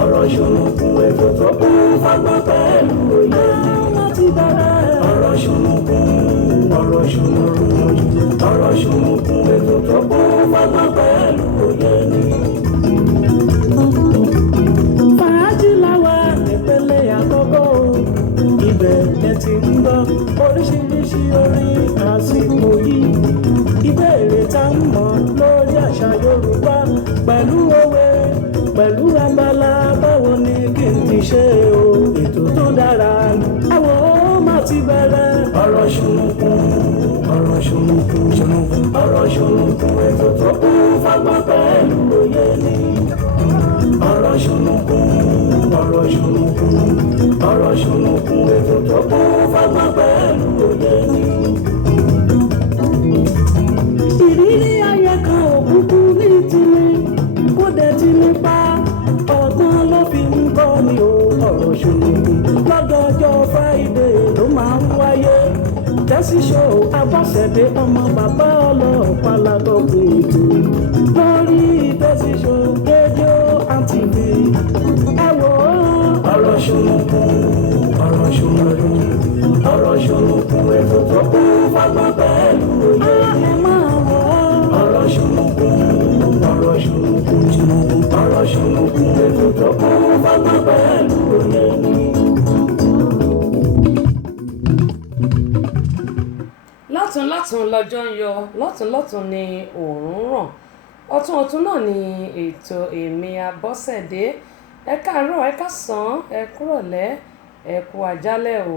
ọ̀rọ̀ ṣùnùkùn ètò tó kún fagbọ́n pẹ̀lú òye wọ́n ti bẹ̀rẹ̀. ọ̀rọ̀ ṣùnùkùn ètò tó kún fagbọ́n pẹ̀lú òye ni. fàájì làwa nípele àkọ́kọ́ ibẹ̀ ẹ ti ń gbọ́ oríṣiríṣi orin àsìkò yìí ìbéèrè tá ń mọ̀ lórí àṣà Yorùbá pẹ̀lú òwe pẹ̀lú abala báwo ni kí n ti ṣe o ètò tó dára àwọn ó má ti bẹ̀rẹ̀. ọ̀rọ̀ ṣùnùkùn ètò tó kún fagbọ́n pẹ̀lú òye ni. ọ̀rọ̀ ṣùnùkùn ètò tó kún fagbọ́n pẹ̀lú òye ni. ìrírí ayé kan òkúkú ní tìmí kó dẹ̀ ti nípa ọgbọ́n ló fi ń kọ́ ni o. ọ̀rọ̀ ṣùnùkùn lọ́dọọjọ́ Friday ló máa ń wáyé. Tẹ́sí show Abọ́sẹ̀dé ọmọ bàbá ọlọ́pàá látọ̀kùn ètò lórí Tẹ́sí show rédíò and TV. ẹ wò ó. ọ̀rọ̀ ṣùnùkùn ètò tó kún fagbọ́n pẹ̀lú òye. ẹ máa wò ó. ọ̀rọ̀ ṣùnùkùn ètò tó kún fagbọ́n pẹ̀lú òye ni. lọ́tún lọ́jọ́ ń yọ lọ́tún ni òòrùn ràn ọ̀tún náà ni ètò èmi Abọ́sẹ̀dé. ẹ káàárọ̀ ẹ káàsán ẹ kúrọ̀lẹ́ ẹ kú àjálẹ́ o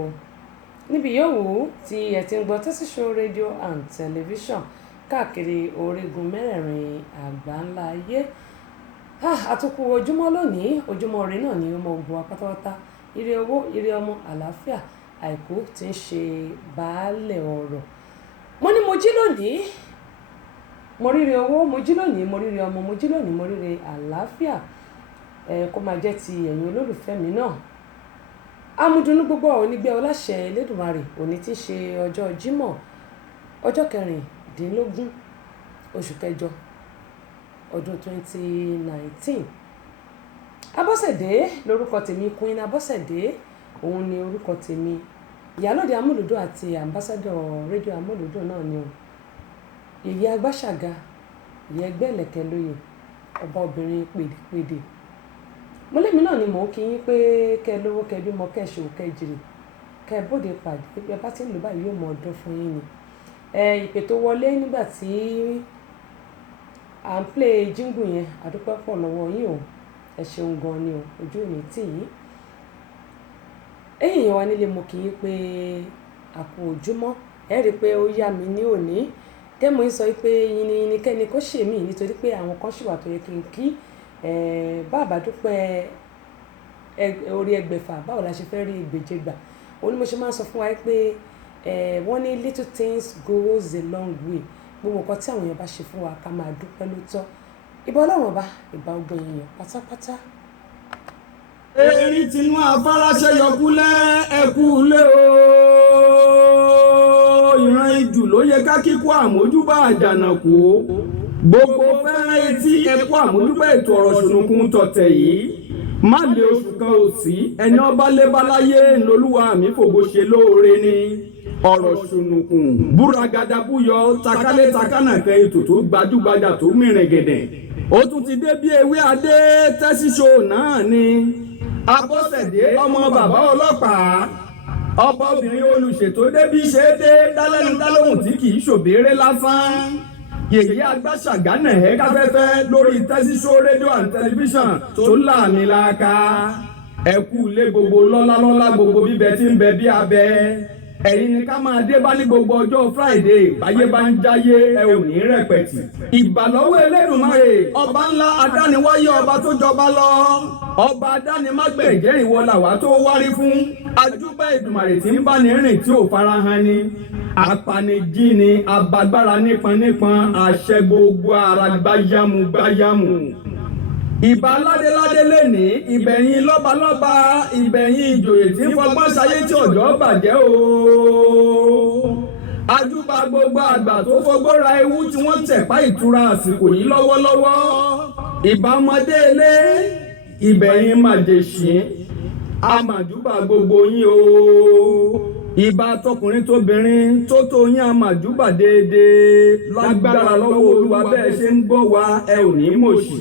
níbi yòówù tí ẹ ti ń gbọ́ Tẹ́sí Show rédíò and tẹlifíṣàn káàkiri orígun mẹ́rẹ̀ẹ̀rin àgbáńlá ayé. àtúkù ojúmọ́ lónìí ojúmọ́ ire náà ni ó mọ ogun wa pátápátá ire owó ire ọmọ àlàáfíà àìkú tí ń ṣe baálẹ̀ ọ̀rọ̀. mo ní mo jí lónìí mo ríre owó, mo jí lónìí mo ríre ọmọ, mo jí lónìí mo ríre àlàáfíà. Kó máa jẹ́ ti ẹ̀yin olólùfẹ́ mi náà. Amúdùnú gbogbo onígbẹ́ ọláṣẹ Elédùmarè òní tí ṣe ọjọ́ Jímọ̀ ọjọ́ 16 oṣù kẹjọ ọdún 2019. Abọ́sẹ̀dé lórúkọ tèmi, Queen Abọ́sẹ̀dé òun ni orúkọ tèmi. Ìyálóde amúlùdún àti ambassador rédíò amúlùdún náà ni o. Yèyé Agbáṣàga, ìyá ẹgbẹ́ ìlẹ̀kẹ̀ lóye, ọba obìnrin pèdèpèdè. Mo lémi náà ni mò ń kí yín pé kẹ́ lówó kẹ́ bímọ kẹ́ ṣòwò kẹ́ jèrè kẹ́ bóde pàdé pé bá ti ń lò báyìí yóò mọ ọdún fún yín ni. Ìpè tó wọlé nígbà tí à ń play jingle yẹn àdúpẹ́ pọ̀ lọ́wọ́ yín o. Ẹ ṣeun gan ni o, ojú òní tì yín. Èèyàn wa nílé mo kí yín pé a kú ojúmọ́. Ẹ rí i pé ó yá mi ní òní. Tẹ́mo ń sọ pé yìnyín kẹ́ni kó ṣe mí nítorí pé àwọn kan ṣì wà tó yẹ kí n kí. Bàbá dúpẹ́ orí ẹgbẹ̀fà báwo la ṣe fẹ́ rí ìgbèje gbà. Òun ni mo ṣe máa ń sọ fún wa pé wọ́n ní little things goes a long way. Gbogbo nǹkan tí àwọn èèyàn bá ṣe fún wa ká máa dúpẹ́ lóòótọ́. Ìbà Ọlọ́run ọba, ìbà gbogbo èèyàn pátápátá. Erin tinú afárásẹ́ yọkúlẹ̀ ẹkú lé o. Ìran ijù ló yẹ ká kíkó àmójúbà àjànàkú. Gbogbo fẹ́rẹ́ etí ẹkú àmójúbà ètò ọ̀rọ̀ ṣùnùkùn tọ̀tẹ̀ yìí. Má lè oṣù kan ò sí ẹni ọba lébáláyé ńlọlúwa mi fògo ṣe lóore ni. Ọ̀rọ̀ ṣùnùkùn búragàdà búyọ takálé takánà kẹ́ ètò tó gbajúgbajà tó mìíràn gẹ̀dẹ̀. Ó tún ti dé bí ewé adé Tẹ́sí Show náà ni. Abọ́sẹ̀dé ọmọ bàbá ọlọ́pàá ọba obìnrin olùṣètò débí ṣe é dé dálẹ́nu dálóhùn tí kì í ṣòbéèrè lásán. Yèyé Agbáṣàga nẹ̀ẹ́ káfẹ́fẹ́ lórí Tẹ́sí Show rédíò and tẹlifíṣàn tó láàmìlàaka. Ẹ kú ilé gbogbo lọ́lá gbogbo bíbẹ tí ń bẹ bí abẹ. Ẹ̀yin ni ká máa dé bá ní gbogbo ọjọ́ Friday báyé bá ń jáyé ẹ ò ní rẹpẹ̀tì. Ìbàlọ́wọ́ Elédùmarè ọba ńlá adániwáyé ọba tó jọba lọ. Ọba adánimágbẹ̀jẹ́ ìwọ làwa tó wárí fún. Ajúbà Èdùmàrè tí ń bá ní rìn tí ò farahàn ni. Apanijí ni abagbára nípọn àṣẹ gbogbo ara gbáyàmù. Ìbà ládéládé lẹ́ni ìbẹ̀yìn lọ́balọ́ba ìbẹ̀yìn ìjòyè tí ń fọgbọ́n sayé tí ọ̀jọ́ bàjẹ́ o. ajúbà gbogbo àgbà tó fọgbọ́ra ewu tí wọ́n tẹ̀pá ìtura àsìkò yìí lọ́wọ́lọ́wọ́ ìbá ọmọdé ilé ìbẹ̀yìn màjèṣí àmàjúbà gbogbo yín o ìbá tọkùnrin tóbìnrin tó tó yín àmàjúbà déédéé lágbára lọ́wọ́ Olúwa bẹ́ẹ̀ ṣe ń gbọ́ wa ẹ ò ní mòṣì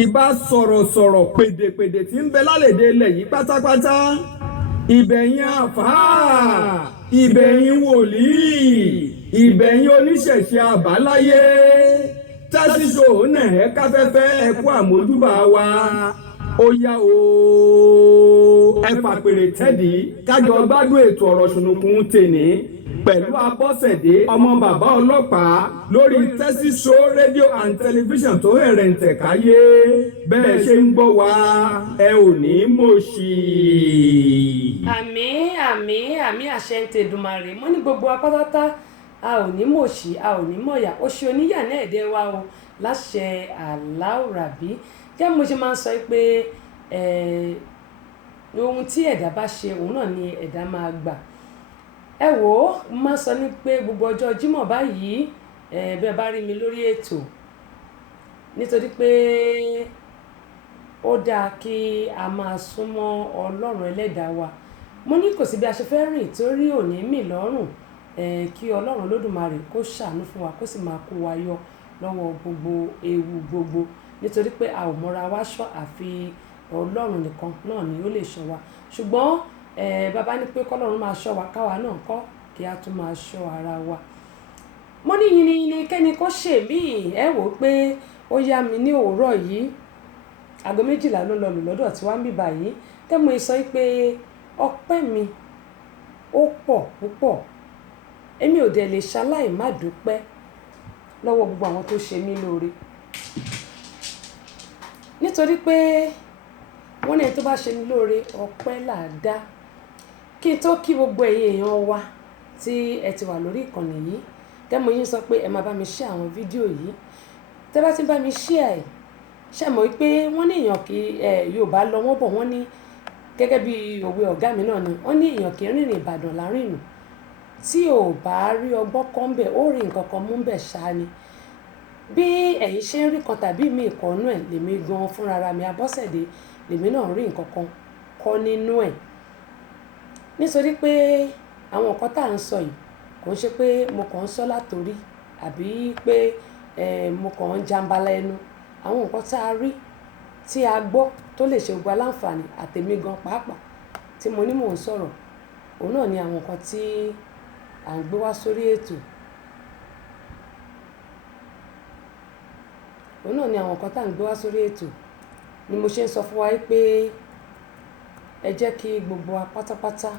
ìbá sọ̀rọ̀sọ̀rọ̀ pèdèpèdè tí ń bẹ lálẹ́dẹ̀ ilẹ̀ yìí pátápátá ìbẹ̀yìn àfáà ìbẹ̀yìn wòlíì ìbẹ̀yìn oníṣẹ̀ṣe àbáláyé tẹ́síṣò náà ẹ káfẹ́fẹ́ ẹ kú àmójúbà wa ó yá o ẹ fàpèrè tẹ́dí kájọ gbádùn ètò ọ̀rọ̀ ṣùnùkùn tèní pẹ̀lú Abọ́sẹ̀dé ọmọ bàbá ọlọ́pàá lórí tẹ́síṣò rédíò and tẹlifíṣàn tó hẹ̀rẹ̀ǹtẹ̀ káyé bẹ́ẹ̀ ṣe ń gbọ́ wa ẹ ò ní mòṣì. àmín àmín àmín àṣẹ ń tẹ̀dùmarè mo ní gbogbo apátátá a ò ní mòṣì a ò ní mọ̀yà oṣù oníyà náà ẹ̀dẹ̀ wa o láṣẹ aláwùrábí kí mo ṣe máa ń sọ pé ohun tí ẹ̀dá bá ṣe òun náà ni ẹ̀dá máa gbà ẹ wò ó máa sọ ní pé gbogbo ọjọ́ Jímọ̀ báyìí bẹ́ẹ̀ bá rí mi lórí ètò nítorí pé ó dáa kí a máa súnmọ́ Ọlọ́run ẹlẹ́dàá wa mo ní kò sí bí a ṣe fẹ́ rìn torí òní mì lọ́rùn kí Ọlọ́run Olódùmarè kó ṣàánú fún wa kó sì máa kó wa yọ lọ́wọ́ gbogbo ewu gbogbo nítorí pé a ò mọ́ra wá ṣọ́ àfi Ọlọ́run nìkan náà ni ó lè ṣọ́ wa ṣùgbọ́n bàbá ní pé kọ́lọ́run máa ṣọ́ wa káwa náà kọ́ kí a tún máa ṣọ́ ara wa mo ní yìnyín kẹ́ni kó ṣe mí ẹ wò ó pé ó yá mi ní òwúrọ̀ yìí aago 12 ló lọ lù lọ́dọ̀ tí wàá ń bì báyìí tẹ́mo sọ pé ọpẹ́ mi ó pọ̀ púpọ̀ èmi ò dẹ̀ lè ṣaláì má dúpẹ́ lọ́wọ́ gbogbo àwọn tó ṣe mí lóore nítorí pé wọ́n ní ẹni tó bá ṣe mí lóore ọpẹ́ là á dá kí n tó kí gbogbo ẹ̀yin èèyàn wa tí ẹ ti wà lórí ìkànnì yìí tẹ́mo yín sọ pé ẹ máa bá mi share àwọn fídíò yìí tẹ́ bá ti bá mi share ẹ̀ ṣe mọ̀ wípé wọ́n ní èèyàn kì í Yorùbá lọ wọ́n bọ̀ wọ́n ní gẹ́gẹ́ bí òwe ọ̀gá mi náà ni wọ́n ní èèyàn kì í rìnrìn Ìbàdàn láàrin ìlú tí ò bá rí ọgbọ́n kan ń bẹ̀ ó rí nǹkan kan mú ń bẹ̀ ṣá ni bí ẹ̀yin ṣe ń rí kan tàbí mi ìkọ́nú ẹ̀ lèmi gan fúnra mi Abọ́sẹ̀dé lèmi náà rí nǹkan kan kọ́ nínú ẹ̀ nítorí pé àwọn nǹkan tá à ń sọ yìí kò ń ṣe pé mo kàn ń sọ látòrí àbí pé mo kàn ń jàǹbálà ẹnu àwọn nǹkan tá a rí tí a gbọ́ tó lè ṣe gbogbo aláǹfààní àtèmi gan pàápàá tí mo ní mò ń sọ̀rọ̀ òun náà ni àwọn nǹkan tí à ń gbé wá sórí ètò òun náà ni àwọn nǹkan tá à ń gbé wá sórí ètò ni mo ṣe ń sọ fún wa pé ẹ jẹ́ kí gbogbo wa pátápátá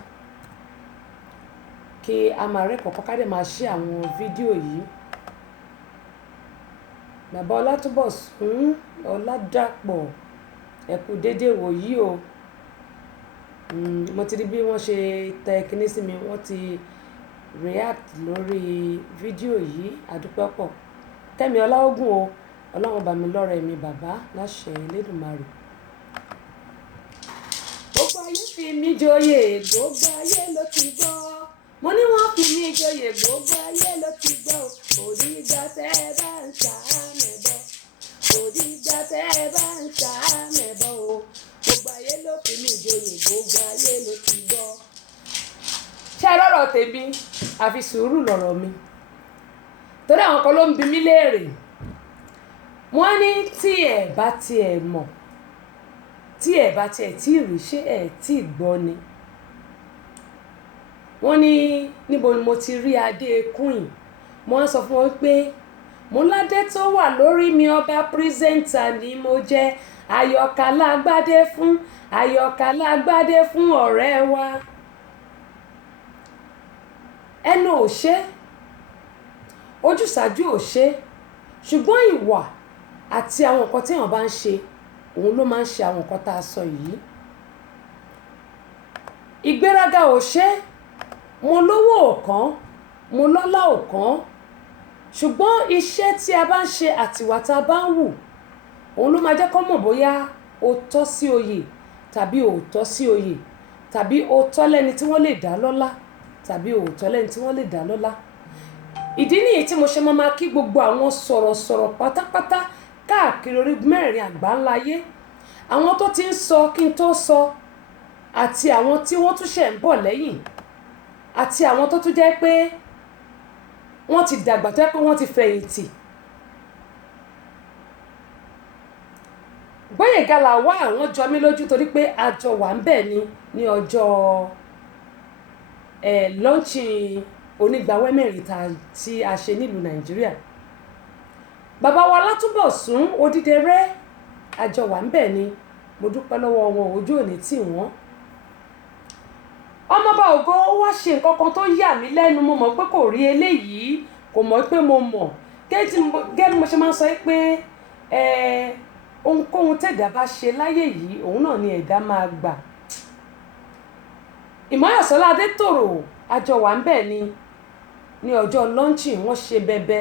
kí a máa rẹ́kọ̀ọ́ ká dẹ̀ máa ṣe àwọn fídíò yìí bàbá Ọlátúbọ̀sún Ọládàpọ̀ ẹ kú dédé wòyí o mo ti rí bí wọ́n ṣe tẹ kíní sí mi wọ́n ti react lórí fídíò yìí àdúpẹ́ pọ̀ Kẹ́mi Ọláògùn o Ọlọ́run bá mi lọ́rẹ̀ mi bàbá láṣẹ Elédùmarè. Gbogbo ayé fi mí joyè gbogbo ayé ló ti gbọ́ mo ní wọ́n fi mí joyè gbogbo ayé ló ti gbọ́ kò dìgbà tẹ́ ẹ bá ń ṣàmẹ̀bọ̀ kò dìgbà tẹ́ ẹ bá ń ṣàmẹ̀bọ̀ o gbogbo ayé ló fi mí joyè gbogbo ayé ló ti gbọ́. ṣé ẹ lọ́rọ̀ tèmi àfi sùúrù lọ̀rọ̀ mi torí àwọn kan ló ń bi mí léèrè wọ́n ní tí ẹ bá tiẹ̀ mọ̀ tí ẹ bá tiẹ̀ tí rí ṣé ẹ tí gbọ́ ni wọ́n ní níbo ni mo ti rí adé queen mo wá sọ fún wọn pé mo ládé tó wà lórí mi ọba pírẹsẹ̀ntà ni mo jẹ́ àyọkà lágbádé fún ọ̀rẹ́ wa ẹnu ò ṣe ojúṣàájú ò ṣe ṣùgbọ́n ìwà àti àwọn nǹkan tí èèyàn bá ń ṣe òun ló máa ń ṣe àwọn nǹkan tá a sọ yìí ìgbéraga ò ṣe mo lówó ò kàn mo lọ́lá ò kàn ṣùgbọ́n iṣẹ́ tí a bá ń ṣe àtìwà tá a bá ń wù òun ló máa jẹ́ kó mọ̀ bóyá o tọ́ sí oyè tàbí o tọ́ sí oyè tàbí o tọ́ lẹ́ni tí wọ́n lè dá lọ́lá tàbí o tọ́ lẹ́ni tí wọ́n lè dá lọ́lá ìdí nìyí tí mo ṣe máa kí gbogbo àwọn sọ̀rọ̀sọ̀rọ̀ pátápátá káàkiri orí mẹ́rin àgbáńláyé, àwọn tó ti ń sọ kí n tó sọ, àti àwọn tí wọ́n tún ṣẹ̀ ń bọ̀ lẹ́yìn, àti àwọn tó tún jẹ́ pé wọ́n ti dàgbà tó jẹ́ pé wọ́n ti fẹ̀yìntì. Gbóyèga Lawal àwọn jọ mí lójú torí pé a jọ wà ń bẹ̀ ni ní ọjọ́ lọ́ńchì onígbàwẹ́ mẹ́rin tí a ṣe nílùú Nàìjíríà. Bàbá wa Látúbọ̀sún Odídẹrẹ́ a jọ wà ń bẹ̀ ni, mo dúpẹ́ lọ́wọ́ wọn, ojú òní tì wọ́n. Ọmọọba Ògo wá ṣe nǹkan kan tó yà mí lẹ́nu, mo mọ̀ pé kò rí eléyìí, kò mọ̀ pé mo mọ̀. Gẹ́gẹ́ bí mo ṣe máa ń sọ pé ohunkóhun tẹ̀dá bá ṣe láyé yìí òun náà ni ẹ̀dá máa gbà. Ìmọ́yọ̀sọ́lá Adétòrò a jọ wà ń bẹ̀ ni ní ọjọ́ lọ́ńchì, wọ́n ṣe bẹbẹ.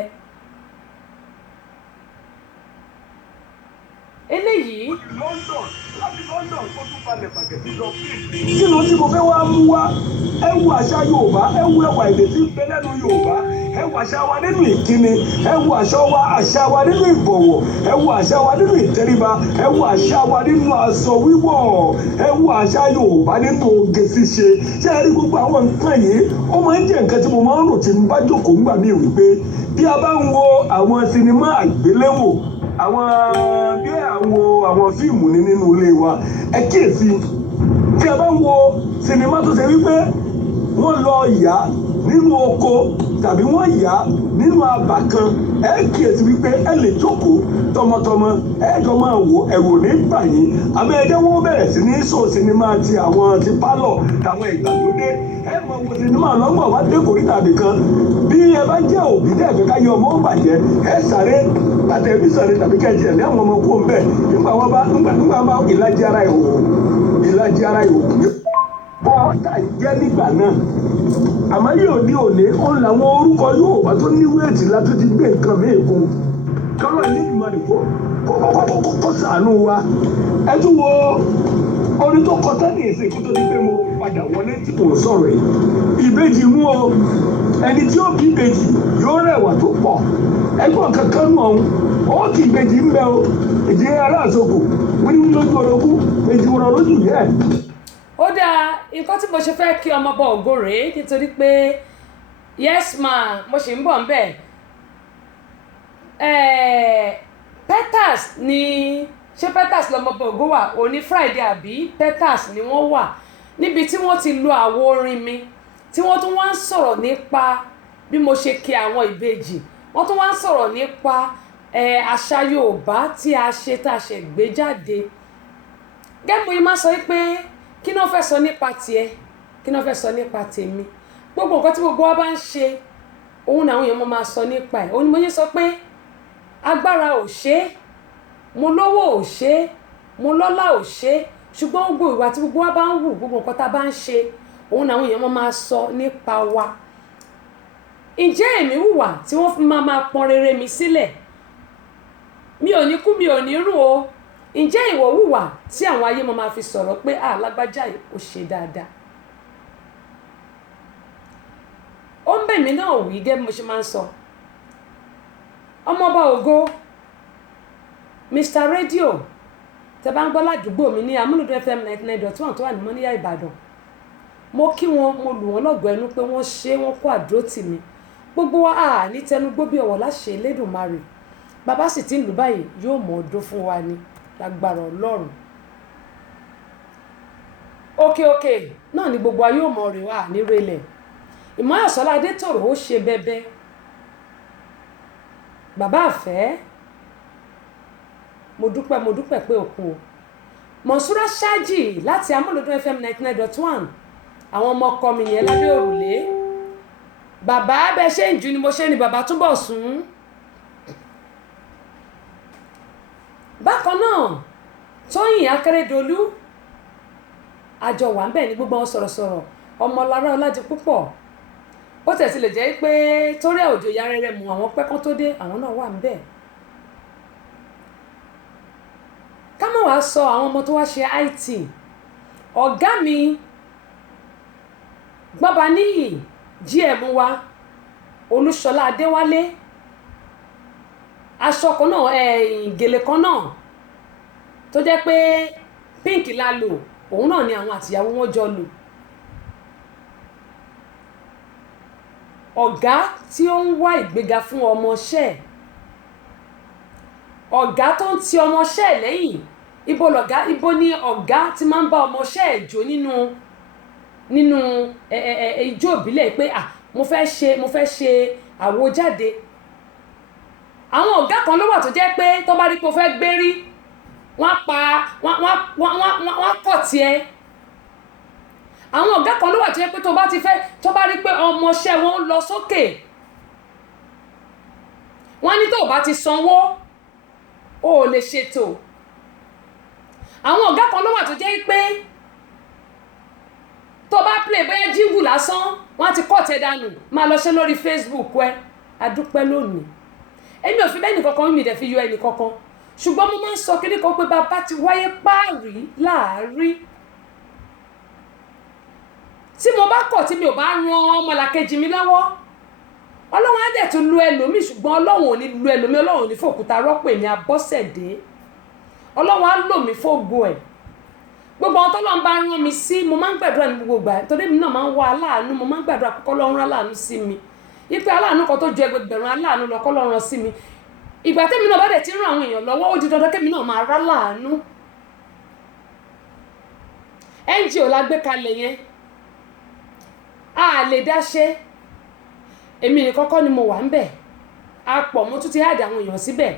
Eléyìí London, láti London ó tún balẹ̀ bàgẹ́ sí lọ. Kí ló tí mo fẹ́ wá mú wá? Ẹ wo àṣà Yorùbá, ẹ wo ẹwà èdè tí ń bẹ lẹ́nu Yorùbá, ẹ wo àṣà wa nínú ìkíni, ẹ wo àṣà wa nínú ìbọ̀wọ̀, ẹ wo àṣà wa nínú ìtẹríba, ẹ wo àṣà wa nínú aṣọ wíwọ̀, ẹ wo àṣà Yorùbá nínú oge ṣíṣe. Ṣé ẹ rí gbogbo àwọn nǹkan yìí? Ó máa ń jẹ́ nǹkan tí mo máa ń rò tí n bá jókòó ńgbà míì wípé bí a bá ń wo àwọn sinimá àgbéléwò, àwọn fíìmù ní nínú ilé wa, ẹ kíyèsí tí a bá ń wo sinimá tó ṣe wípé wọ́n lọ yà nínú oko tàbí wọ́n yà nínú abà kan, ẹ kíyèsí wípé ẹ lè jókòó tọmọtọmọ, ẹ jọ máa wo ẹ̀wò ní báyìí. àmọ́ ẹ jẹ́ wọ́n bẹ̀rẹ̀ sí ní sọ sinimá ti àwọn ti pálọ̀ tàwọn ìgbàlódé, ẹ máa wo sinimá lọ́gbọ̀n wá dé kòríta nìkan. Bí ẹ bá jẹ́ òbí dẹ́ ẹ̀fẹ́ ká yọ ọmọ ó bàjẹ́, ẹ sáré tẹlifíṣàn ni tàbí kẹ́jì ẹ̀ ní àwọn ọmọ kó ń bẹ̀ nígbà wọn bá ìlàjì ara ìhòòhò bọ́ọ̀tà jẹ́ nígbà náà. Àmọ́ yóò ní òní òun làwọn orúkọ Yorùbá tó ní wéètì látó ti gbé nǹkan míì kún. Kọ́lọ́ ní ìmọ̀ nìkó kó ṣàánú wa. Ẹ tún wo orin tó kọ tẹ́lẹ̀ èsè kó tó di pé mo padà wọlé tí mò ń sọ̀rọ̀ yìí. Ìbejì mú o, ẹni tí ó bí ìbejì yóò rẹwà tó pọ̀. Ẹgbọ́n kankan nù ọ̀hún, ó ti ìbejì ń bẹ o, èjì ara àsokò, wọ́n ní lójú orogún, èjì wọ̀rọ̀ lójú yẹ. ó dáa, nǹkan tí mo ṣe fẹ́ kí Ọmọọba Ògo rèé, nítorí pé yes ma mo ṣì ń bọ̀ ń bẹ̀. Peters ni, ṣé Peters lọmọọba Ògo wà? Òní Friday àbí Peters ni wọ́n wà níbi tí wọ́n ti lo àwo orin mi, tí wọ́n tún wá ń sọ̀rọ̀ nípa bí mo ṣe kí àwọn ìbejì, wọ́n tún wá ń sọ̀rọ̀ nípa àṣà Yorùbá tí a ṣe gbé jáde. Gẹ́gẹ́ bí mo máa sọ pé kí náà fẹ́ sọ nípa tiẹ̀, kí náà fẹ́ sọ nípa tèmi. Gbogbo nǹkan tí gbogbo wa bá ń ṣe, òun làwọn èèyàn máa sọ nípa ẹ̀. Òun ni mo yẹ sọ pé agbára ò ṣe, mo lówó ò ṣe, mo lọ́lá ò ṣe, ṣùgbọ́n gbogbo ìwà tí gbogbo wa bá ń wù, gbogbo nǹkan tá a bá ń ṣe, òun làwọn èèyàn máa sọ nípa wa. Ǹjẹ́ èmi hùwà tí wọ́n fi máa pọn rere mi sílẹ̀? Mi ò ní kú, mi ò ní rùn o. Ǹjẹ́ ìwọ hùwà tí àwọn ayé máa fi sọ̀rọ̀ pé lágbájá ò ṣe dáadáa? Ó ń bẹ̀ mí náà wí gẹ́gẹ́ bí mo ṣe máa ń sọ. Ọmọọba Ògo, Mr. Radio, tẹ bá ń gbọ́ ládùúgbò mi ní Amúlùdún FM 99.1 tó wà ní Mọ́níyà Ìbàdàn. Mo kí wọn, mo lù wọ́n lọ́gọ̀ọ́ ẹnu pé wọ́n kó àdúró tì mí. Gbogbo wa ní tẹnugbó bí ọ̀wọ̀ láṣẹ Elédùmarè. Bàbá sì ti ń lù báyìí yóò mọ̀ ọdún fún wa ní lágbára Ọlọ́run. Òkè náà ni gbogbo wa yóò mọ̀ rè wá nírèlẹ̀. Ìmọ́yọ̀sọ́lá Adétòrò ó ṣe bẹbẹ. Bàbá àfẹ́, mo dúpẹ́ pé òkun o. Mọ̀nsúrà Ṣájì láti Amúlùdún FM 99.1, àwọn ọmọ ọkọ mi yẹn lábẹ́ òrùlé. Bàbá bẹ ṣe ń jù ni mo ṣe ni bàbá Túnbọ̀sún. Bákan náà, Tóyìn Akérèdọ́lù, àjọ wà ń bẹ̀ ní gbogbo àwọn sọ̀rọ̀sọ̀rọ̀, Ọmọlára Ọládipúpọ̀. Ó tẹ̀sí lè jẹ́ pé torí òjò ìyá rẹ̀ mú àwọn pẹ́kán tó dé, àwọn náà wà ń bẹ̀. Ká má wàá sọ àwọn ọmọ tó wá ṣe IT. Ọ̀gá mi Gbọ́baníyì GM wa, Olúṣọlá Adéwálé aṣọ kan náà gèlè kan náà tó jẹ́ pé pink la lò òun náà ni àwọn àtìyàwó wọn jọ lò. Ọ̀gá tí ó ń wá ìgbéga fún ọmọọṣẹ́ ọ̀gá tó ń ti ọmọọṣẹ́ lẹ́yìn ibo ni ọ̀gá tí máa ń bá ọmọọṣẹ́ ẹ̀ jó nínú ijó ìbílẹ̀ pé mo fẹ́ ṣe àwo jáde. Àwọn ọ̀gá kan ló wà tó jẹ́ pé tó bá rí pé o fẹ́ gbérí wọ́n kọ̀ tiẹ̀. Àwọn ọ̀gá kan ló wà tó jẹ́ pé tó bá rí pé ọmọọṣẹ́ wọn ń lọ sókè wọ́n ní tó bá ti sanwó o ò lè ṣètò. Àwọn ọ̀gá kan ló wà tó jẹ́ pé tó bá play bóyá jíngù lásán wọ́n ti kọ́ tẹ dànù máa lọ ṣe lórí Facebook adúpẹ́ lónìí. Èmi ò fi bẹ́ẹ̀ nìkankan mi dẹ̀ fi yọ ẹnì kankan ṣùgbọ́n mo máa ń sọ kíní kan pé bàbá ti wáyé páàrí láàárí. Tí mo bá kọ̀ tí mi ò bá ran ọmọlàkejì mi lọ́wọ́ Ọlọ́run á dẹ̀ tún lu ẹlòmíì ṣùgbọ́n Ọlọ́run ò ní lu ẹlòmíì Ọlọ́run ò ní fòkúta rọ́pò èmi Abọ́sẹ̀dé. Ọlọ́run á lò mí fógo ẹ̀. Gbogbo àwọn tọ́lọ́run bá rán mi sí mo máa ń gbàdúrà ní gbogbo ìgbà torí mi náà máa ń wá aláàánú mo máa ń gbàdúrà kọ́kọ́ Ọlọ́run rán aláàánú sí mi. Ipe aláàánú kan tó ju ẹgbẹgbẹ̀rún aláàánú lọ kọ́ lọ́run sí mi. Ìgbà tẹ́mi náà bá dẹ̀ ti rán àwọn èèyàn lọ́wọ́ ó di dandan kẹ́mi náà máa rá láàánú. NGO la gbé kalẹ̀ yẹn a lè dá ṣe èmi nìkan kọ́ ni mo wà ń bẹ̀ a pọ̀ mo tún ti hàdà àwọn èèyàn síbẹ̀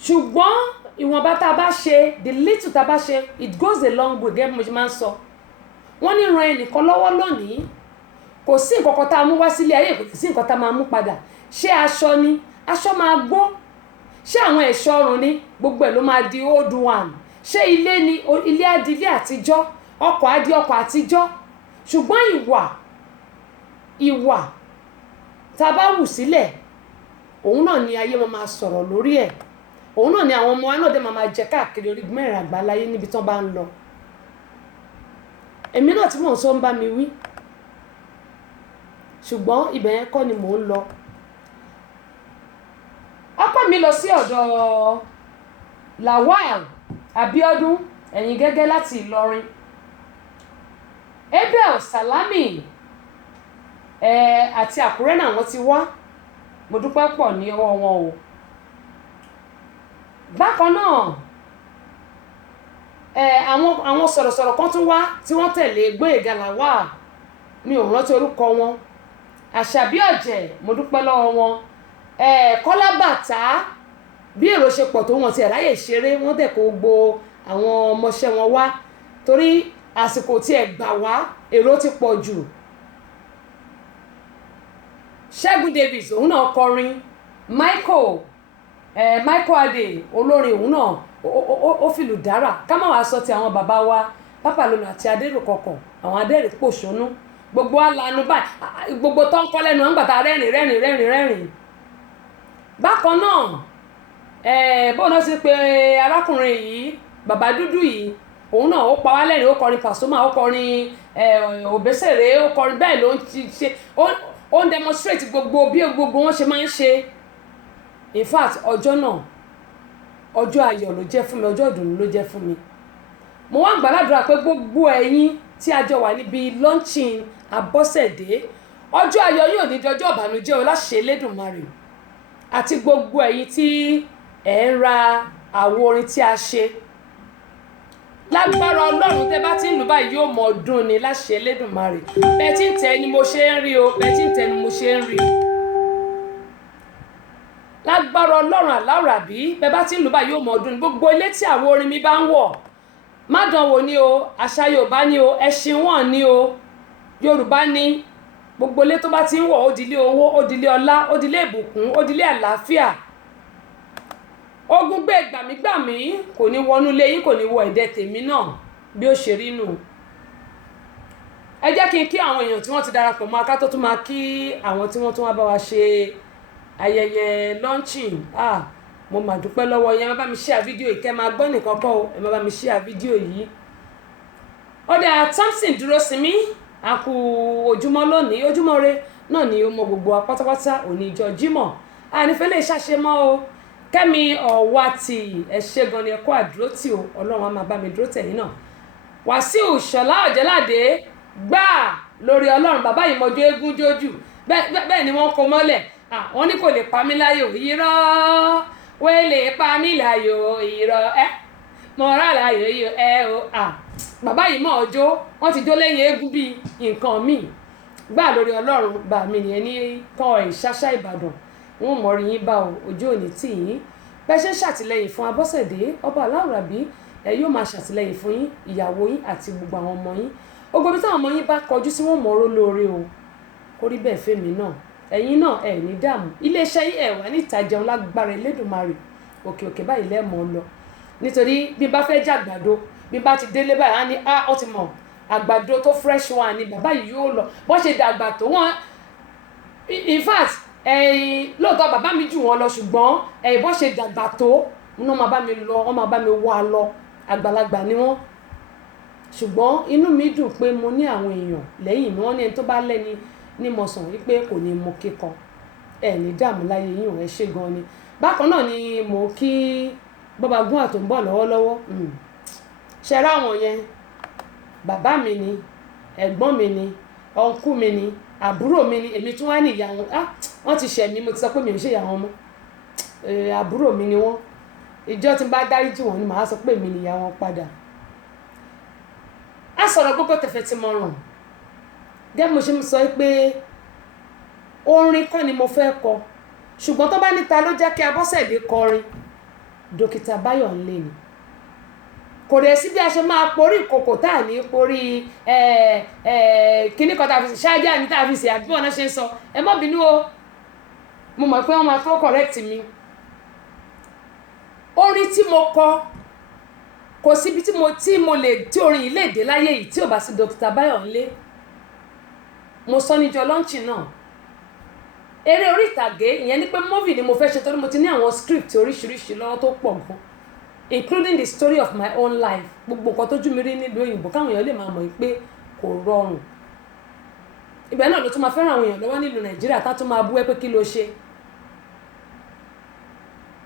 ṣùgbọ́n ìwọ̀nba tá a bá ṣe the little tá a bá ṣe it goes a long way gẹ́gẹ́ bí mo ṣe máa ń sọ. Wọ́n ní ran ẹnìkan lọ́wọ́ lónìí kò sí nǹkan kan tá a mú wá sílé ayé kò sí nǹkan tá a máa mú padà. Ṣé aṣọ ni aṣọ máa gbó, ṣé àwọn ẹ̀ṣọ́ ọrùn ni gbogbo ẹ̀ ló máa di old one, ṣé ilé ni ilé á di ilé àtijọ́, ọkọ̀ á di ọkọ̀ àtijọ́. Ṣùgbọ́n ìwà tá a bá wù sílẹ̀ òun náà ni ayé wọn máa sọ̀rọ̀ lórí ẹ̀, òun náà ni àwọn ọmọ wa náà dé máa jẹ káàkiri orí mẹ́rin àgbáláyé níbi tán bá ń lọ. Èmi náà tí mò ń sọ ń bá mi wí ṣùgbọ́n ibẹ̀ yẹn kọ́ ni mò ń lọ. Ọkọ mi lọ sí ọ̀dọ̀ Lawal Abiodun ẹ̀yìn gẹ́gẹ́ láti Ìlọrin. Abel Salami àti Àkúrẹ́ náà wọ́n ti wá mo dúpẹ́ pọ̀ ní ọwọ́ wọn o. Bákan náà àwọn sọ̀rọ̀sọ̀rọ̀ kan tún wá tí wọ́n tẹ̀lé Gbóyèga Lawal mi ò rántí orúkọ wọn. Àṣàbí Ọ̀jẹ̀ mo dúpẹ́ lọ́wọ́ wọn. Kọ́lá Bàtà bí èrò ṣe pọ̀ tó wọn ti ráyè ṣeré wọ́n dẹ̀ kó gbogbo àwọn ọmọọṣẹ́ wọn wá torí àsìkò tí ẹ gbà wá èrò ti pọ̀ jù. Ṣẹ́gun Davis òun náà kọrin, Michael Adé olórin òun náà ó fìlù dára. Ká má wàá sọ ti àwọn bàbá wa Pápá Lónà àti Adéròkọ̀kọ̀ àwọn adẹ́rìn pòṣónú gbogbo alanu báyìí gbogbo tó ń kọ́ lẹ́nu wọn gbàtà rẹ́rìn. Bákan náà bóun náà ti pe arákùnrin yìí bàbá dúdú yìí òun náà ó pa wá lẹ́rìn ó kọrin Pasuma ó kọrin Òbésèré ó kọrin bẹ́ẹ̀ ló ń ti ṣe ó ń demonstrate gbogbo bí gbogbo wọn ṣe máa ń ṣe. In fact ọjọ́ náà ọjọ́ ayọ̀ ló jẹ́ fún mi ọjọ́ ìdùnnú ló jẹ́ fún mi. Mo wá gbàdúrà pé gbogbo ẹ̀yin tí a jọ wà níbi launching Abọ́sẹ̀dé ọjọ́ ayọ̀ yóò ní dọjọ́ ìbànújẹ́ o láṣẹ Elédùmarè àti gbogbo ẹ̀yin tí ẹ̀ ń ra àwo orin tí a ṣe lágbára Ọlọ́run tẹ́ bá ti ń lù báyìí yóò mọ ọdún ni láṣẹ Elédùmarè. Bẹ́ẹ̀ tí ń tẹ̀ ni mo ṣe ń rí o bẹ́ẹ̀ tí ń tẹ̀ ni mo ṣe ń rí. Lágbára Ọlọ́run Aláwùrábí bẹ́ẹ̀ bá ti ń lù báyìí yóò mọ ọdún ni gbogbo ilé tí àwo orin mi bá ń wọ̀ má dánwò ni o àṣà Yorùbá ni o ẹṣin wọn ni o Yorùbá ni gbogbo ilé tó bá ti ń wọ̀ ó dilé owó ó dilé ọlá ó dilé ìbùkún ó dilé àlàáfíà. Ogun gbé gbàmígbàmí kò ní wọnú ilé yín kò ní wọ ẹ̀dẹ̀ tèmi náà bí ó ṣe rí nù. Ẹ jẹ́ kí n kí àwọn èèyàn tí wọ́n ti darapọ̀ mọ́ aká tó tún máa kí àwọn tí wọ́n tún wá bá wa ṣe ayẹyẹ launching. Mo mà dúpẹ́ lọ́wọ́ yẹn ẹ má bá mi share fídíò yìí kẹ́ máa gbọ́ nìkan kọ́ o ẹ má bá mi share fídíò yìí. Ọ̀dà Thompson Dúrósinmi a kú ojúmọ́ lónìí ojúmọ́ re náà ni ó mọ gbogbo wa pátápátá òní ìjọ Jímọ̀ ànífẹ́ lè ṣàṣemọ́ o Kẹ́mi Ọ̀wátì ẹ ṣé gan ni ẹ kó àdúró tì o Ọlọ́run á máa bá mi dúró tẹ̀yìn náà Wàsíù Ṣọlá Ọ̀jẹ́ládé gbà lórí Ọlọ́run bàbá yìí mọjú eégún jójú bẹ́ẹ̀ ni wọ́n kó mọ́lẹ̀ wọ́n ní kò lè pa mí láyò irọ́ wọ́n lè pa mí láyò irọ́ mọ̀ọ́rá láyò o bàbá yìí mọ̀ ọjọ́ wọ́n ti jó lẹ́yìn eégún bíi nǹkan míì gbà lórí Ọlọ́run bá mi nìyẹn ní kan Ìṣàṣà Ìbàdàn wọn mọ̀ rí yín bá o ojú òní tì yín bẹ́ẹ̀ ṣe ń ṣàtìlẹ́yìn fún Abọ́sẹ̀dé ọba Aláwùrábí yóò máa ṣàtìlẹ́yìn fún yín ìyàwó yín àti gbogbo àwọn ọmọ yín gbogbo bí táwọn ọmọ yín bá kọjú sí wọn mọ̀ ọ́rọ́ lóore o kó rí bẹ́ẹ̀ fèmí náà ẹ̀yin náà ẹ̀ ní dààmú iléeṣẹ́ yín ẹ̀ wà ní ìtajà lágbára Elédùmarè òkè báyìí lẹ́ẹ̀mọ́ lọ nítorí bí bá fẹ́ jẹ àgbàdo bí bá ti délé báyìí á ní ó ti mọ̀ àgbàdo tó fresh one ni bàbá yìí yóò lọ bọ́n ṣe dàgbà tó wọ́n in fact lóòótọ́ bàbá mi jù wọ́n lọ ṣùgbọ́n bọ́n ṣe dàgbà tó wọ́n máa bá mi lọ wọ́n máa bá mi wá lọ àgbàlagbà ni wọ́n ṣùgbọ́n inú mi dùn pé mo ní àwọn èèyàn lẹ́yìn mi wọ́n ní ẹni tó bá lẹ́ni ní mọ̀sán wípé kò ní mú kíkan ní dààmú láyé yín ẹ ṣé gan ni bákan náà ni mo kí bàbá gún àtò ń bọ̀ lọ́wọ́lọ́wọ́ ṣe rá àwọn yẹn bàbá mi ni ẹ̀gbọ́n mi ni ọ̀nkú mi ni àbúrò mi ni èmi tún wá ní ìyá wọn wọ́n ti ṣẹ̀ mí mo ti sọ pé mi ò ṣe ìyá wọn mọ́ àbúrò mi ni wọ́n ìjọ tí n bá dáríjì wọn ni màá sọ pé èmi ni ìyá wọn padà á sọ̀rọ̀ gbogbo tẹ̀fẹ̀ tí mo ràn gẹ́gẹ́ mo ṣe ń sọ pé orin kọ́ ni mo fẹ́ kọ ṣùgbọ́n tó bá níta ló jẹ́ kí Abọ́sẹ̀dé kọrin Dókítà Báyọ̀nlé ni kò rẹ̀ sí bí a ṣe máa porí ìkòkò tá à ní porí kíní kan tá a fi ṣáájá ní tá a fi ṣe àbí wọn náà ṣe ń sọ ẹ má bínú o mo mọ̀ pé wọ́n máa tó correct mi orin tí mo kọ kò síbi tí orin yìí lè dé láyé yìí tí ò bá sí Dókítà Báyọ̀nlé mo sọ níjọ lọ́ńchì náà eré orí ìtàgé ìyẹn ni pé movie ni mo fẹ́ ṣe torí mo ti ní àwọn script oríṣiríṣi lọ́wọ́ tó pọ̀ gan including the story of my own life gbogbo nǹkan tójú mi rí nílùú òyìnbó káwọn èèyàn lè máa mọ̀ pé kò rọrùn ibẹ̀ náà ló tún máa fẹ́ràn àwọn èèyàn lọ́wọ́ nílùú Nàìjíríà tá tún máa bú ẹ pé kí ló ṣe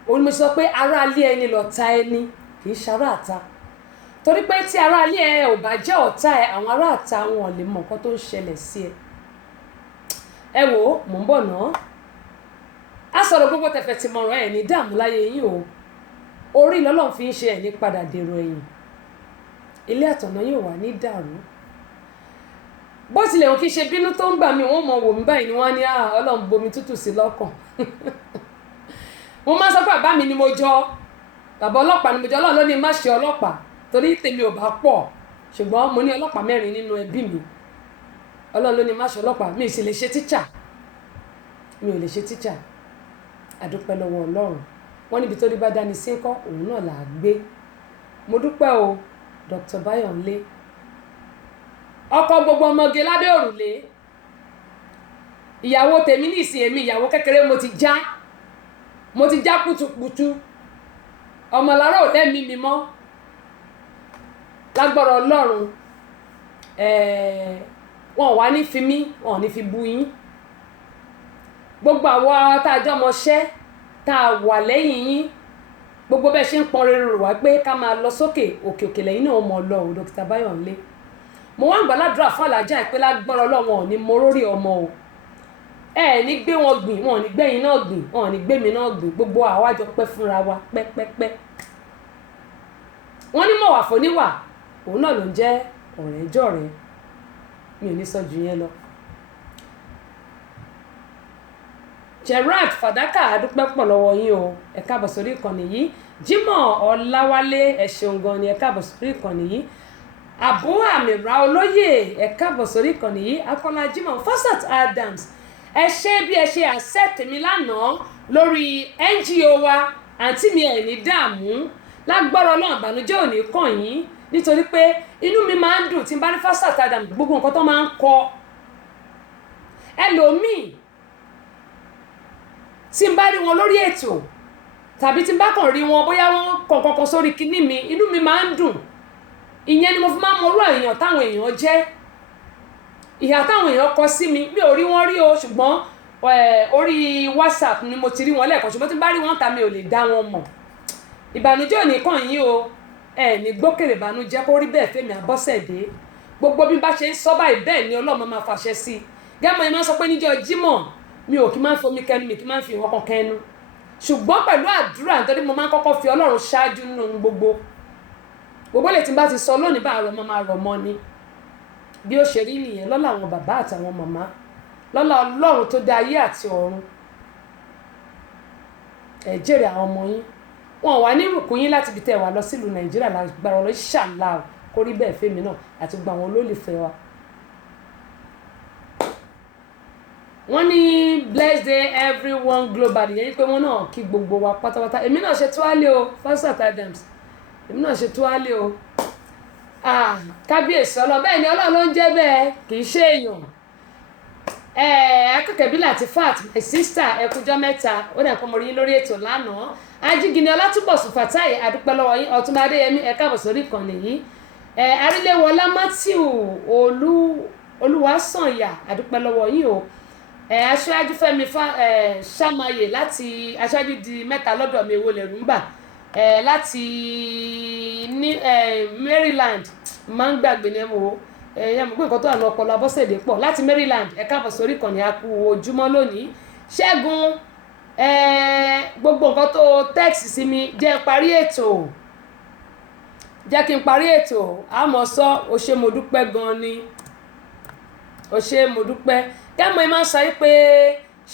òun ni mo sọ pé ará ilé ẹni lọ̀tá ẹni kì í ṣará àta torí pé tí ará ilé ẹ ò bá jẹ́ ọ̀tá ẹ àwọn ará àta wọn ò lè mọ nǹkan tó ń ṣẹlẹ̀ sí ẹ wò ó mò ń bọ̀ náà á sọ̀rọ̀ gbogbo tẹ̀fẹ̀ tí mo rán ẹ̀ ní dààmú láyé yín o orí lọ́lọ́run fi ń ṣe ẹ̀ ní padà dèrò ẹ̀yìn ilé àtọ̀nà yóò wà ní dàrú bó tilẹ̀ wọn kì í ṣe bínú tó ń gbà mí wọ́n mọ̀ wò mí báyìí ni wọ́n ní Ọlọ́run bomi tútù sí lọ́kàn mo máa ń sọ pé bàbá mi ni mo jọ bàbá ọlọ́pàá ni mo jọ Ọlọ́run ló ní má ṣe ọlọ́pàá torí tèmi ò bá pọ̀ ṣùgbọ́n mo ní ọlọ́pàá 4 nínú ẹbí mi Ọlọ́run ló ní má ṣe ọlọ́pàá mi ì sì lè ṣe tíṣà mi ò lè ṣe tíṣà àdúpẹ́ lọ́wọ́ Ọlọ́run wọ́n níbi tó rí bá dání sí ńkọ́ òun náà là á gbé mo dúpẹ́ o Dr. Báyọ̀nlé ọkọ gbogbo ọmọge lábẹ́ òrùlé ìyàwó tèmi ní ìsìn èmi ìyàwó kékeré mo ti já kùtùkùtù ọmọlára ò lẹ́mí mi mọ́ lágbọ́rọ̀ Ọlọ́run wọn ò wá ní fi mí wọn ò ní fi bú yín gbogbo àwọn tá a jọ mọṣẹ́ tá a wà lẹ́yìn yín gbogbo bẹ́ẹ̀ ṣe ń pọn rere rò wá pé ká máa lọ sókè òkè lẹ́yìn náà mọ̀ lọ o Dókítà Báyọ̀nlé mo wá ń gbàládùra fún Àlàájá ìpè lágbọ́rọ̀ Ọlọ́run ò ní mo rórí ọmọ o ní gbé wọn gbìn wọn ò ní gbẹ̀yìn náà gbìn wọn ò ní gbẹ̀mí náà gbìn gbogbo àwájọ pẹ́ fúnra wa pẹ́pẹ́pẹ́ wọ́n ní mọ̀ wà fóníwà òun náà ló ń jẹ́ ọ̀rẹ́ jọ̀rẹ́ mi ò ní sọ jù yẹn lọ. Gerard Fàdákà adúpẹ́ pọ̀ lọ́wọ́ yín o ẹ káàbọ̀ sórí ìkànnì yìí Jimoh Ọláwálé ẹ ṣeun gan ni ẹ káàbọ̀ sórí ìkànnì yìí Abu Amira Olóyè ẹ káàbọ̀ sórí ìkànnì yìí Akọ́lá Jimoh Fosat Adams ẹ ṣe bí ẹ ṣe accept mi lánàá lórí NGO wa àǹtí mi ẹ̀ ní dààmú lágbọ́rọ̀ náà ìbànújẹ́ ò ní kàn yín nítorí pé inú mi máa ń dùn tí n bá ní Fosat Adams gbogbo nǹkan tó máa ń kọ ẹlòmíì tí n bá rí wọn lórí ètò tàbí tí n bá kàn rí wọn bóyá wọn kọ̀ọ̀kan sórí kinní mi inú mi máa ń dùn ìyẹn ni mo fi máa ń mọ orú èèyàn táwọn èèyàn jẹ́ ìhà táwọn èèyàn kọ sí mi ò rí wọn rí o ṣùgbọ́n orí WhatsApp ni mo ti rí wọn lẹ́ẹ̀kan ṣùgbọ́n tí n bá rí wọn ta mi ò lè dá wọn mọ̀ ìbànújẹ́ ò ní kàn yín o ní gbókèrè ìbànújẹ́ kó rí bẹ́ẹ̀ Fẹ́mi Abọ́sẹ̀dé gbogbo bí n bá ṣe ń sọ báyìí bẹ́ẹ̀ ni Ọlọ́run máa fàṣẹ sí gẹ́mọ̀ yẹn máa sọ pé níjọ́ Jímọ̀ mi ò kí máa ń fomi kẹnu mi kí máa ń fi ìwọ́n kan kẹnu ṣùgbọ́n pẹ̀lú àdúrà nítorí mo máa ń kọ́kọ́ fi Ọlọ́run ṣáájú nínú gbogbo lè tí n bá ti sọ lónìí bá àrọ̀ máa rọ̀ mọ́ ni bí ó ṣe rí nìyẹn lọ́lá àwọn bàbá àtàwọn màmá lọ́lá Ọlọ́run tó dá ayé àti ọ̀run ẹ jèrè àwọn ọmọ yín wọn wà ní ìrùkún yín láti fi tẹ̀ wá lọ sílùú Nàìjíríà lágbára ọlọ́ ṣàlá kó rí bẹ́ẹ̀ Fẹ́mi náà àti gba àwọn olólùfẹ́ wa. wọ́n ní blessed day everyone globally yẹn pé wọ́n náà kí gbogbo wa pátápátá èmi náà ṣe tuwálé o Fasat Adams èmi náà ṣe tuwálé o kábíyèsí Ọlọ́run bẹ́ẹ̀ ni Ọlọ́run ló ń jẹ́ bẹ́ẹ̀ kì í ṣe èèyàn akẹ́kẹ̀ẹ́ bí Latifat my sister ẹkùjọ́ mẹ́ta ó dẹ̀ kọ́ mo rí yín lórí ètò lánàá Ajígini Ọlátúbọ̀sùn Fatai adúpẹ́ lọ́wọ́ yín Ọ̀túnba Adéyẹmí ẹ káàbọ̀ sórí ìkànnì yìí Aríléwọlá Matthew Olúwasànyà adúpẹ́ lọ́wọ́ yín o aṣáájú Fẹ́mi Ṣàmáyè láti aṣáájú di mẹ́ta lọ́dọ̀ mi èwo lẹ̀rú ń bà láti ní Maryland máa ń gbàgbé ní ẹ̀mọ́ ẹ̀yà mọ̀ pé nǹkan tó wà ní ọpọlọ Abọ́sẹ̀dé pọ̀ láti Maryland ẹ káàbọ̀ sórí ìkànnì àkú ojúmọ́ lónìí Ṣẹ́gun gbogbo nǹkan tó tẹ́ẹ̀sì sí mi jẹ́ parí ètò jẹ́ kí n parí ètò àmọ́ sọ o ṣé mo dúpẹ́ gan ni o ṣé mo dúpẹ́ kẹ́mọ̀ ẹ máa ń sọ pé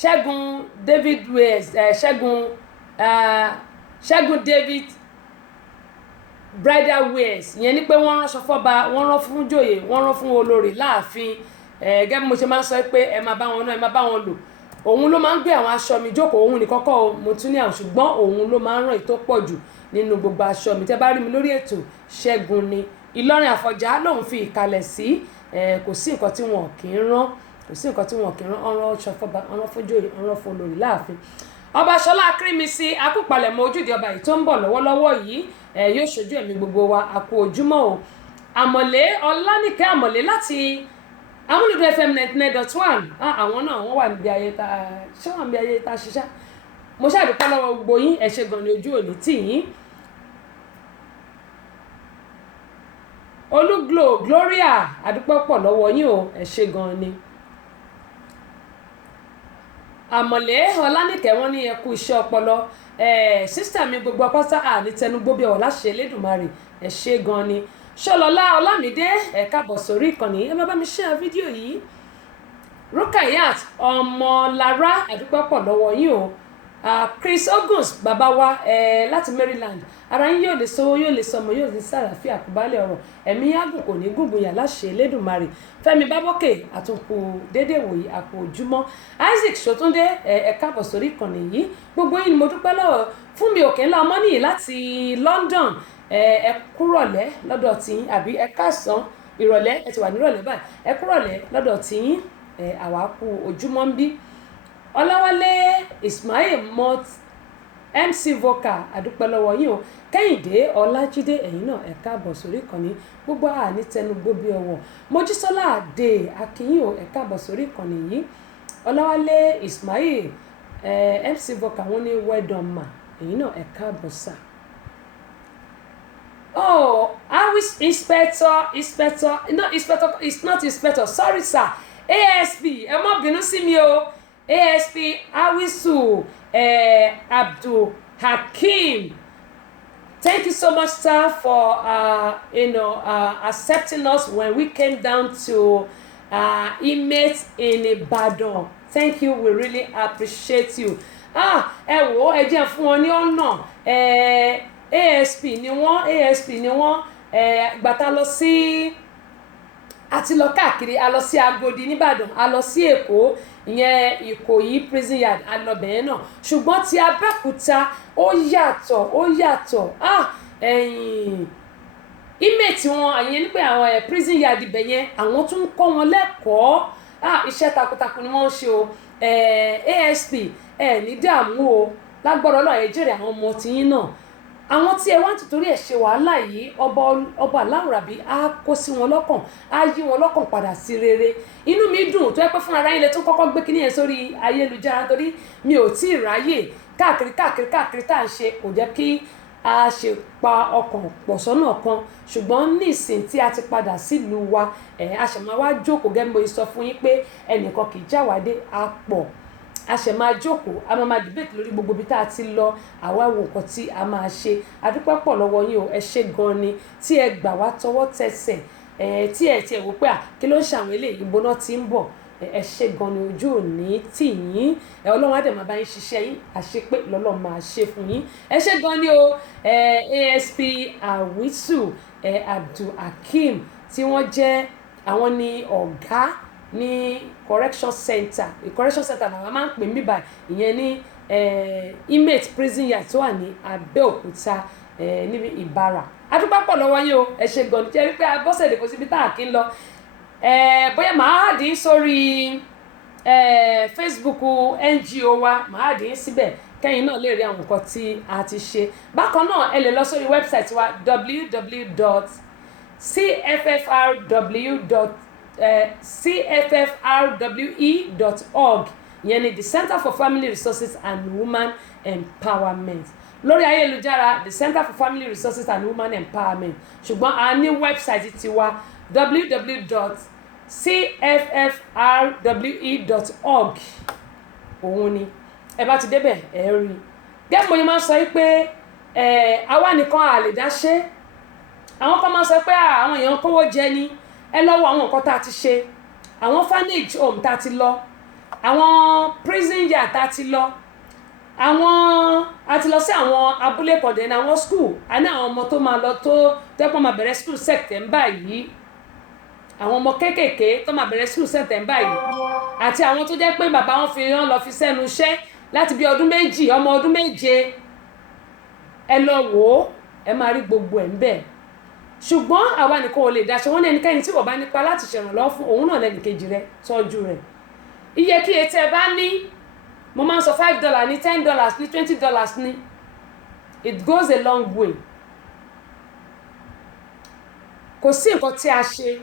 Ṣẹ́gun David West Ṣẹ́gun David bridal wears ìyẹn ni pé wọ́n ránṣọ fọ́ba wọ́n rán fún jòyè wọ́n rán fún olórí láàfin gẹ́gẹ́ bí mo ṣe máa ń sọ pé ẹ máa bá wọn náà ẹ máa bá wọn lò òun ló máa ń gbé àwọn aṣọ mi jókòó òun ní kọ́kọ́ mo tún ní àwọn ṣùgbọ́n òun ló máa ń rán ètò pọ̀ jù nínú gbogbo aṣọ mi tẹ́ bá rí mi lórí ètò Ṣẹ́gun ni Ìlọrin Àfọ̀njá lòun fi ìkàlẹ̀ sí kò sí nǹkan tí wọn kì í rán kò sí nǹkan tí wọn kì í rán ọ̀rọ̀ aṣọ fọ́ba ọ̀rọ̀ fún jòyè ọ̀rọ̀ fún olórí láàfin ọba Ṣọlá Akírímisí akúpalẹ̀mọ́ ojúde ọba yìí tó ń bọ̀ lọ́wọ́lọ́wọ́ yìí yóò ṣojú ẹ̀mí gbogbo wa àkó ojúmọ́ o Àmọ̀lé Ọlánìkẹ́ Àmọ̀lé láti Amúlùdún FM 99.1 àwọn náà wọ́n wà níbi ayé ta ṣé wọ́n níbi ayé ta ṣiṣẹ́ mo ṣàdúpẹ́ lọ́wọ́ gbogbo yín ẹ ṣé gan ni ojú òní tì yín Olúglo Gloria àdúpẹ́ pọ̀ lọ́wọ́ yín o ẹ ṣé gan ni Àmọ̀lé Ọlánìkẹ́ wọ́n ní ẹ kú iṣẹ́ ọpọlọ sísítà mi gbogbo apáta ní tẹnugbó bí ọ̀la ṣe Elédùmarè ẹ ṣé gan ni Ṣọlọ́lá Ọlámídé ẹ káàbọ̀ sórí ìkànnì ẹ má bá mi share fídíò yìí Rukayat Ọmọlára àdúpẹ́ pọ̀ lọ́wọ́ yín o Chris Ogus bàbá wa láti Maryland ara yín yóò lè sówó yóò lè sọmọ yóò lè sàràfíà àkùbálẹ̀ ọ̀rọ̀ ẹ̀mí yàgùn kò ní gùngbùn yà láṣẹ Elédùmarè Fẹ́mi Bábọ́kè àtúnkù dédé wòye àpò ojúmọ́ Isaac Ṣótúndé ẹ káàbọ̀ sórí ìkànnì yìí gbogbo yín ni mo dúpẹ́ lọ́wọ́ fún mi òkè ńlá ọmọnìyí láti London ẹ kúrọ̀lẹ́ lọ́dọ̀ tiyín àbí ẹ káàsán ìrọ̀lẹ́ ẹ ti wà nírọ̀lẹ́ báyìí ẹ kúrọ̀lẹ́ lọ́dọ̀ tiyín àwa kú ojúmọ́ ń bí Ọláwálé Ismail Mot MC Vocal àdúpẹ́ lọ́wọ́ yín o Kẹ́hìndé Ọlájídé ẹ̀yin náà ẹ káàbọ̀ sórí ìkànnì gbogbo àní tẹnugbó bí ọwọ́ Mojísọ́lá Adé akínyìn o ẹ káàbọ̀ sórí ìkànnì yìí Ọláwálé Ismail MC Vocal wọ́n ní well done ma ẹ̀yin náà ẹ káàbọ̀ sà. Oh, how is inspector no inspector it's not inspector sorry sir ASP ẹ má bínú sí mi o ASP Awisu Abdul Hakim. Thank you so much, sir, for accepting us when we came down to Imate in Ibadan. Thank you, we really appreciate you. Ẹ wò ẹ jẹ́ fún wọn ní ọ̀nà ASP ni wọ́n gbàtà lọ sí àti lọ káàkiri a lọ sí Agodi nìbàdàn a lọ sí Èkó ìyẹn Ìkòyí prison yard a lọ bẹ̀yẹn náà ṣùgbọ́n ti Abẹ́òkúta ó yàtọ̀ image wọn àyẹn ní pé àwọn prison yard bẹ̀yẹn àwọn tún kọ́ wọn lẹ́kọ̀ọ́ iṣẹ́ takuntakun ni wọ́n ń ṣe o ASP ní dààmú o lágbọ́dọ̀ lọ́ọ̀ ẹ jèrè àwọn ọmọ tiyín náà àwọn tí ẹ wá ń tìtorí ẹ̀ ṣe wàhálà yìí ọba aláwùrábí á kó sí wọn lọ́kàn á yí wọn lọ́kàn padà sí rere. Inú mi dùn tó yẹ pé fúnra yín lẹ tún kọ́kọ́ gbé kíní yẹn sórí ayélujára torí mi ò tí ì ráyè káàkiri tá à ń ṣe kò jẹ́ kí a ṣe pa ọkàn pọ̀ sọ́nà kan, ṣùgbọ́n nísìn tí a ti padà sílùú wa a ṣẹ̀ máa wá jókòó gẹ́gẹ́ bí mo sọ fún yín pé ẹnìkan kì í jáwádé a pọ̀, a ṣẹ̀ máa jókòó a máa debate lórí gbogbo ibi tá a ti lọ àwa wo nǹkan tí a máa ṣe. Adúpẹ́ pọ̀ lọ́wọ́ yín o, ẹ ṣé gan ni tí ẹ gbà wá tọwọ́ tẹsẹ̀ tí ẹ wò pé kí ló ń ṣàwọn eléyìí ibo náà ti ń bọ̀, ẹ ṣé gan ni ojú òní tì yín Ọlọ́run á dẹ̀ máa bá yín ṣiṣẹ́ yín àṣepé lọ́lọ́run máa ṣe fún yín. Ẹ ṣé gan ni o ASP Awisu Abdulhakeem tí wọ́n jẹ́ àwọn ni ọ̀gá ní correction center làwọn máa ń pè mí báyìí ìyẹn ní inmate prison yard tó wà ní Abẹ́òkúta níbi Ìbàrà. Adúpẹ́ pọ̀ lọ́wọ́ yín o, ẹ ṣé gan ni jẹ́ wípé Abọ́sẹ̀dé kò síbi tá à kí ń lọ. Bóyá màá dín sórí Facebook NGO wa màá dín síbẹ̀ kẹ́yìn náà lè rí àwọn nǹkan tí a ti ṣe. Bákan náà ẹ lè lọ sórí wẹ́bsáìtì wa www.cffrwe.org ìyẹn ni the Center for Family Resources and Women Empowerment. Lórí ayélujára the Center for Family Resources and Women Empowerment, ṣùgbọ́n a ní wẹ́bsáìtì tiwa www.cffrwe.org òun ni ẹ bá ti débẹ̀ ẹ rí. Gẹ́gẹ́ mo yẹn máa sọ pé àwa nìkan à lè dá ṣe. Àwọn kan máa sọ pé àwọn èèyàn kówó jẹ ni, ẹ lọ́wọ́ àwọn nǹkan tá a ti ṣe, àwọn orphanage home tá a ti lọ, àwọn prison yard tá a ti lọ, a ti lọ sí àwọn abúlé kọ̀dẹ̀ ní àwọn school a ní àwọn ọmọ tó máa lọ tó tẹ́pọ̀ máa bẹ̀rẹ̀ school September yìí, àwọn ọmọ kéékèèké tó máa bẹ̀rẹ̀ school September yìí àti àwọn tó jẹ́ pé bàbá wọn fi hàn lọ fi sẹ́nu iṣẹ́ láti bí ọdún méjì ọmọ ọdún méje. Ẹ lọ wò ó ẹ máa rí gbogbo ẹ̀ ń bẹ̀. Ṣùgbọ́n àwa nìkan ò lè dáṣe, wọ́n ní ẹnikẹ́ni tí wọ́n bá nípa láti ṣèrànlọ́wọ́ fún òun náà lẹ́nìkejì rẹ̀ tọ́jú rẹ̀. Iye kí etí ẹ bá ní mo máa ń sọ $5 ní $10 ní $20 ní it goes a long way. Kò sí nǹkan tí a ṣe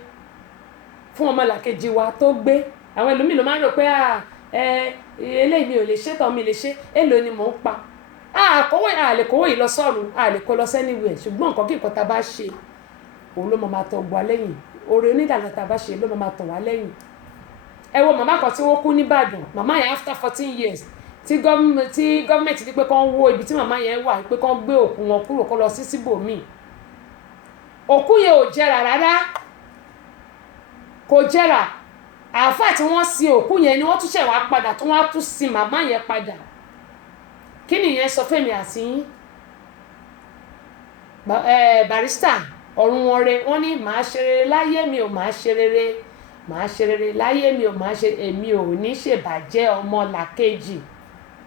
fún ọmọlàkejì wa tó gbé. Àwọn ẹlòmíì ló máa ń rò pé eléyìí mi ò lè ṣe tán mi lè ṣe èlò ni mò ń pa. A lè kówó yìí lọ sọ́run a lè kó lọ anywhere, ṣùgbọ́n nǹkan kí nǹkan tá a bá ṣe òun ló máa tọ̀ wá lẹ́yìn. Oore onídàgbà tá a bá ṣe ló máa tọ̀ wá lẹ́yìn. Ẹ wo màmá kan tí wọ́n kú nìbàdàn, màmá yẹn after 14 years tí gọ́ọ̀mẹ̀ntì ní pé kán wó ibi tí màmá yẹn wà pé kán gbé òkú wọn kúrò kán lọ sí síbòmíì. Òkú yẹn ò jẹrà rárá, kò jẹrà. Àáfàá tí wọ́n sin òkú yẹn ni wọ́n tún ṣẹ̀ wá padà tí wọ́n á tún sin màmá yẹn padà. Kí nìyẹn sọ fẹ́mi àti yín? Barrister ọ̀run wọn re wọ́n ní màá ṣe rere láyé mi ò máa ṣe rere, màá ṣe rere láyé mi ò máa ṣe èmi ò ní ṣèbàjẹ́ ọmọ làkejì.